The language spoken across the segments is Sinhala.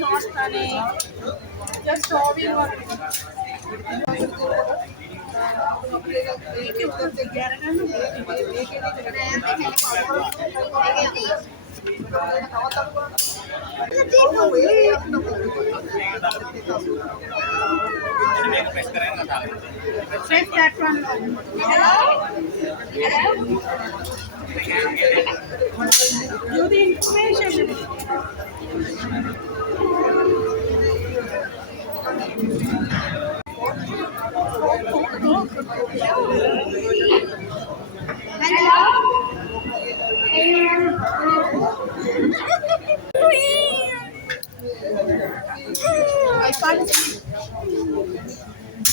Not running, just showing what. Check that one. Hello? Hello? Give the information. I can't see.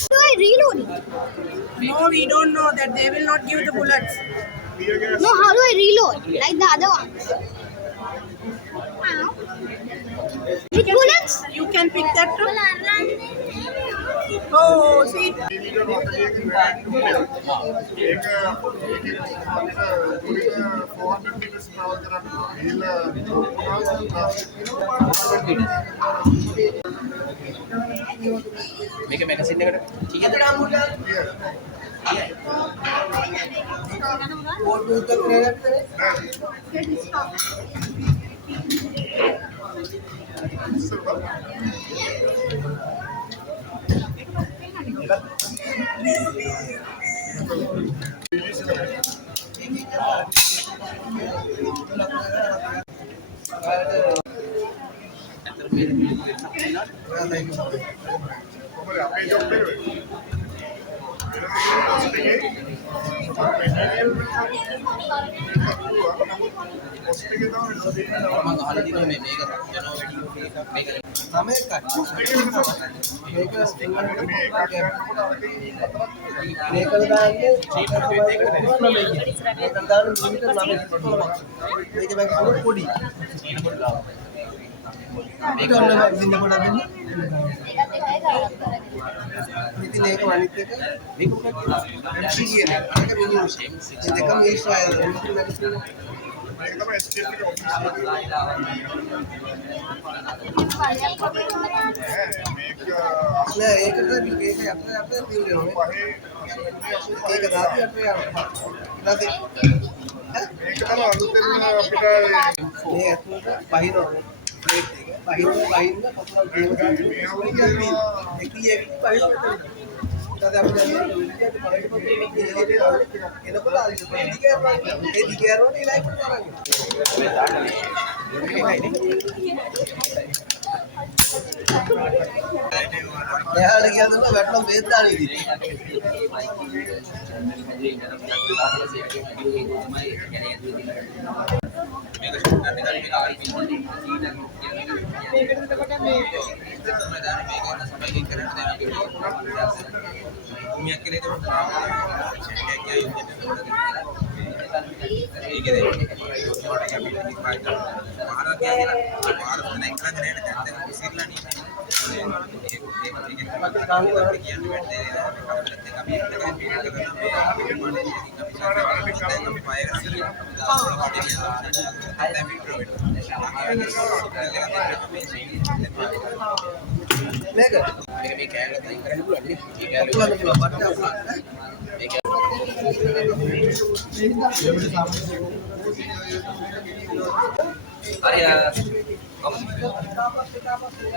Do I reload? No, we don't know that they will not give the bullets. No, how do I reload? Like the other ones. With bullets? You can pick that too. Oh, see. Make a magazine. ठीक है तो नाम बोल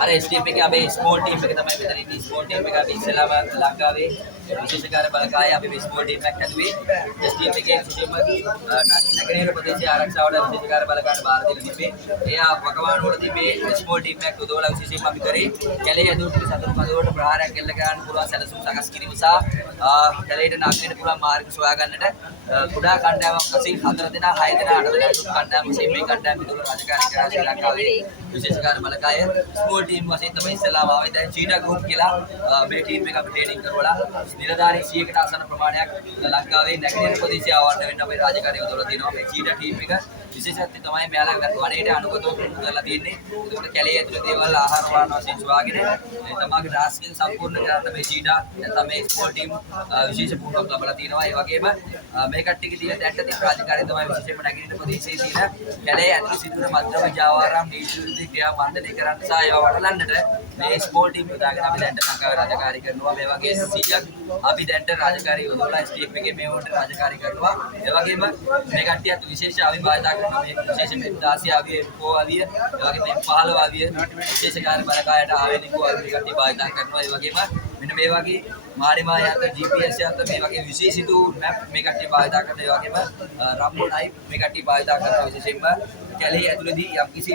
अरे STF එක අපේ ස්මෝල් ටීම් එක තමයි මෙතන ඉන්නේ ස්මෝල් ටීම් එක අපි ඉස්සෙල්ලාම ලංකාවේ විශේෂකාර බලකාය අපි ස්මෝල් ටීම් එකක් හදුවේ STF එකේ විශේෂයෙන්ම නගරීය ප්‍රදේශයේ ආරක්ෂාවට විශේෂකාර බලකායට බාර දෙන්න තිබේ එයා වකවානුව වල තිබේ ස්මෝල් ටීම් එකක් උදවලා විශේෂයෙන්ම අපි කරේ කැලේ ඇතුළත සතුරු පදවලට ප්‍රහාරයක් එල්ල කරන්න පුළුවන් සැලසුම් සකස් කිරීම සහ කැලේට නාගරික පුළුවන් මාර්ග සොයා ගන්නට කුඩා කණ්ඩායමක් වශයෙන් 4 දෙනා 6 දෙනා 8 දෙනා කණ්ඩායම් වශයෙන් මේ කණ්ඩායම විදුල රාජකාරී කරා ශ්‍රී ලංකාවේ විශේෂකාර බලකාය ස්මෝල් ටීම් වශයෙන් තමයි ඉස්සෙල්ලාම ආවේ. දැන් චීටා ගෲප් කියලා මේ ටීම් එක අපි ට්‍රේනින් කරවලා නිලධාරීන් 100කට ආසන්න ප්‍රමාණයක් ලංකාවේ නැගෙනහිර ප්‍රදේශය ආවරණය වෙන්න අපේ රාජකාරිය යොදවලා තියෙනවා. මේ චීටා ටීම් එක විශේෂත්වය තමයි මෙයාලා වනයේට අනුගතව කරලා තියෙන්නේ. ඒකට කැලේ ඇතුළේ දේවල් ආහාර පාන වශයෙන් සොයාගෙන තමගේ රාශිය සම්පූර්ණ කරන්න මේ චීටා නැත්නම් මේ ස්මෝල් ටීම් විශේෂ පුහුණුවක් ලබලා තියෙනවා. ඒ වගේම මේ කට්ටියගේ තියෙන දැක්ක තියෙන රාජකාරිය තමයි විශේෂයෙන්ම නැගෙනහිර ප්‍රදේශයේ තියෙන කැලේ ඇතුළේ සිදුවන මද්ද්‍රව්‍ය ජාවාරම් නීති විරුද්ධ ක්‍රියා මණ්ඩලය කරන්න සහ ඒවා වටලන්නට මේ ස්මෝල් ටීම් යොදාගෙන අපි දැන් ලංකාවේ රාජකාරී කරනවා. මේ වගේ 100ක් අපි දැන් රාජකාරී යොදවලා ස්ටේප් එකේ මේ වුණට රාජකාරී කරනවා. ඒ වගේම මේ කට්ටියත් විශේෂ අවිභාජිතා කරනවා. මේ විශේෂ 16 ආවිය එක්කෝ ආවිය ඒ වගේම 15 ආවිය විශේෂ කාර්ය බලකායට ආවේනිකව අපි කට්ටිය භාවිතා කරනවා. ඒ වගේම මෙන්න මේ වගේ මාරිමා යන්ත්‍ර GPS යන්ත්‍ර මේ වගේ විශේෂිත මැප් මේ කට්ටිය භාවිතා කරනවා. ඒ වගේම රම්බෝ නයිෆ් මේ කට්ටිය භාවිතා කරනවා. විශේෂයෙන්ම කැලේ ඇතුළේදී යම්කිසි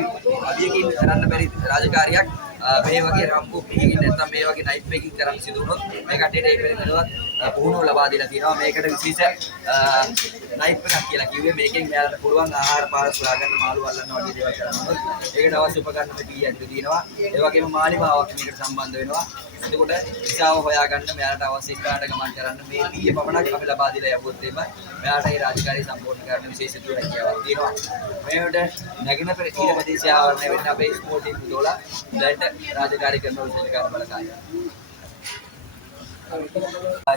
අවියකින් කරන්න බැරි රාජකාරියක් මේ වගේ රම්බෝ පිටින් නැත්නම් මේ වගේ නයිෆ් එකකින් කරන් සිදු වුණොත් මේ කට්ටියට ඒ පිළිබඳව පුහුණුව ලබා දීලා තියෙනවා. මේකට විශේෂ නයිෆ් එකක් කියලා කිව්වේ මේකෙන් මෙයාලට පුළුවන් ආහාර පාන සොයාගන්න මාළු අල්ලන්න වගේ දේවල් කරන්න. ඒකට අවශ්‍ය උපකරණ මේ පී ඇතුළේ තියෙනවා. ඒ වගේම මාලිමාවක් මේකට සම්බන්ධ වෙනවා. එතකොට දිශාව හොයාගන්න මෙයාලට අවශ්‍ය ඉස්සරහට ගමන් කරන්න මේ පීය පමණක් අපි ලබා දීලා යවුවොත් එimhe මෙයාලට ඒ රාජකාරිය සම්පූර්ණ කරන්න විශේෂ හැකියාවක් තියෙනවා. මේකට නැගින ඊට ප්‍රදේශය ආවරණය වෙන්න අපේ ස්පෝර්ට් ටීම් දෝලා දැන්ට රාජකාරී කරන විශේෂකාර බලකාය.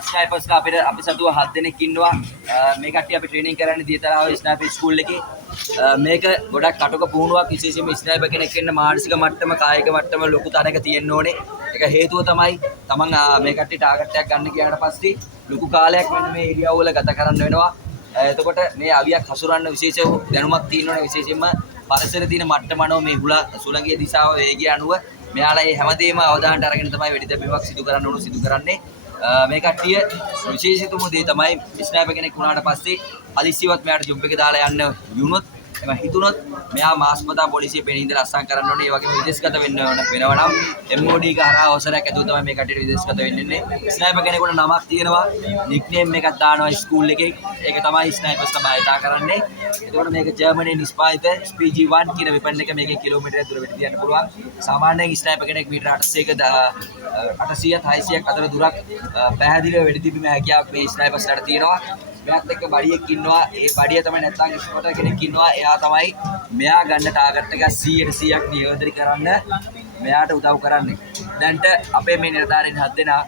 ස්නයිපර්ස්ලා අපි සතුව 7 දෙනෙක් ඉන්නවා. මේ කට්ටිය අපි ට්‍රේනින් කරන්නේ දියතලාව ස්නයිපර් ස්කූල් එකේ. මේක ගොඩක් කටුක පුහුණුවක් විශේෂයෙන්ම ස්නයිපර් කෙනෙක් වෙන්න මානසික මට්ටම කායික මට්ටම ලොකු තරක තියෙන්න ඕනේ. ඒක හේතුව තමයි තමන් මේ කට්ටිය ටාගට් එකක් ගන්න ගියාට පස්සේ ලොකු කාලයක් මෙන්න මේ ඒරියාව වල ගත කරන්න වෙනවා. එතකොට මේ අවියක් හසුරවන්න විශේෂ දැනුමක් තියෙන්න ඕනේ. විශේෂයෙන්ම පරිසරයේ තියෙන මට්ටම අනුව මේ සුළඟේ දිශාව වේගය අනුව මෙයාලා මේ හැමදේම අවධානයට අරගෙන තමයි වෙඩි තැබීමක් සිදු කරන්නේ. මේ කට්ටිය විශේෂිතම දේ තමයි ස්නයිපර් කෙනෙක් වුණාට පස්සේ හදිස්සියවත් මෙයාට ජොබ් එක දාලා යන්න යුනොත් එම හිතුනොත් මෙයා මාස්පතා පොලිසිය පෙනී ඉඳලා අස්සම් කරන්න ඕනේ. ඒ වගේම විදේශගත වෙනවා නම් MOD එක හරහා අවසරයක් ඇතුව තමයි මේ කට්ටියට විදේශගත වෙන්නේ. ස්නයිපර් කෙනෙකුට නමක් තියෙනවා, නික්නේම් එකක් දානවා ස්කූල් එකේ. ඒක තමයි ස්නයිපර්ස්ලා භාවිතා කරන්නේ. එතකොට මේක ජර්මනියේ නිෂ්පාදිත SPG-1 කියන වෙපන් එක මේකේ කිලෝමීටරයක් දුර වෙට තියන්න පුළුවන්. සාමාන්‍යයෙන් ස්නයිපර් කෙනෙක් මීටර 800ක 800ක් 600ක් අතර දුරක් පැහැදිලිව වෙඩි තිබීමේ හැකියාවක් මේ ස්නයිපර්ස්ලාට තියෙනවා. මෙයාත් එක්ක බඩියෙක් ඉන්නවා. ඒ බඩිය තමයි නැත්නම් ස්පොටර් කෙනෙක් ඉන්නවා. එයා තමයි මෙයා ගන්න ටාගට් එක 100%ක් නියෝජනය කරන්න මෙයාට උදව් කරන්නේ. දැන්ට අපේ මේ නිලධාරීන් 7 දෙනා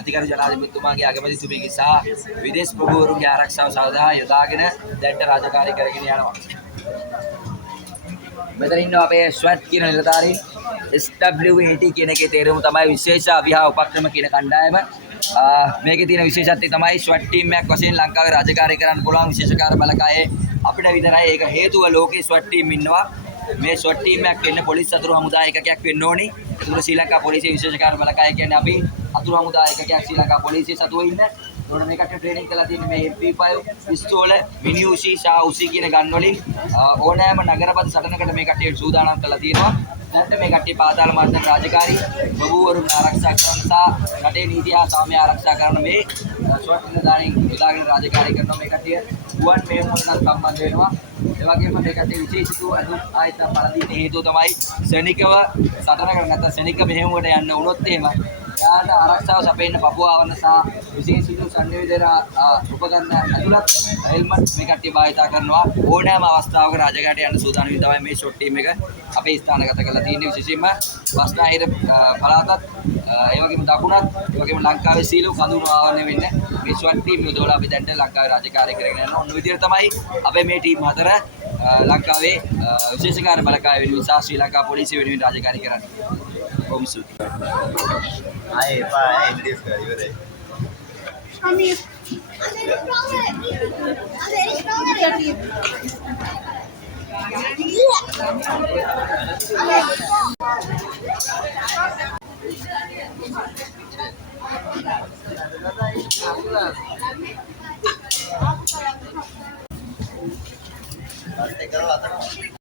අධිකාරි ජනාධිපතිතුමාගේ අගමැතිතුමියගේ සහ විදේශ ප්‍රභූවරුන්ගේ ආරක්ෂාව සඳහා යොදාගෙන දැන්ට රාජකාරී කරගෙන යනවා. මෙතන ඉන්නවා අපේ SWAT කියන නිලධාරීන්. SWAT කියන එකේ තේරුම තමයි විශේෂ අවිහා උපක්‍රම කියන කණ්ඩායම. මේකේ තියෙන විශේෂත්වය තමයි SWAT ටීම් එකක් වශයෙන් ලංකාවේ රාජකාරී කරන්න පුළුවන් විශේෂකාර බලකායේ අපිට විතරයි. ඒක හේතුව ලෝකේ SWAT ටීම් ඉන්නවා. මේ SWAT ටීම් එකක් වෙන්න පොලිස් අතුරු හමුදා ඒකකයක් වෙන්න ඕනේ. ඒක ශ්‍රී ලංකා පොලිසිය විශේෂකාර බලකාය කියන්නේ අපි අතුරු හමුදා ඒකකයක් ශ්‍රී ලංකා පොලිසිය සතුව ඉන්න. ඒකට මේකට ට්‍රේනින් කරලා තියෙන්නේ මේ MP5 පිස්තෝල, මිනිඋසි, උසි කියන ගන් වලින් ඕනෑම නගරපති සටනකට මේ කට්ටිය සූදානම් කරලා තියෙනවා. දැන් මේ කට්ටිය පාතාල මාර්ග රාජකාරී ප්‍රභූවරුන් ආරක්ෂා කරන සහ රටේ නීතිය හා සාමය ආරක්ෂා කරන මේ SWAT නිලධාරීන් විලාගෙන රාජකාරී කරන මේ කට්ටිය ගුවන් මේමුවලට සම්බන්ධ වෙනවා. ඒ වගේම මේ කට්ටිය විශේෂිත අදුත් ආයත පළදීන හේතුව තමයි ශනිකව සටනකට නැත්නම් ශනික මෙහෙයුමකට යන්න වුණොත් එහෙම එයාට ආරක්ෂාව සපයන්න පපුව ආවරණ සහ විශේෂිත සංවේදන උපකරණ ඇතුළත් හෙල්මට් මේ කට්ටිය භාවිතා කරනවා. ඕනෑම අවස්ථාවක රාජකාරියට යන්න සූදානම් වී තමයි මේ ෂොට් ටීම් එක අපේ ස්ථානගත කරලා තියෙන්නේ. විශේෂයෙන්ම වස්නාහිර පළාතත් ඒ වගේම දකුණත් ඒ වගේම ලංකාවේ සීලු කඳුළු ආවරණය වෙන්න මේ SWAT ටීම් යොදවලා අපි දැන් ලංකාවේ රාජකාරී කරගෙන යනවා. ඔන්න විදිහට තමයි අපේ මේ ටීම් හතර ලංකාවේ විශේෂකාර බලකාය වෙනුවෙන් සහ ශ්‍රී ලංකා පොලිසිය වෙනුවෙන් රාජකාරී කරන්නේ. බොහොම ස්තුතියි. Ay, pa, English ka, yun eh. I'm very strong at it. Ay,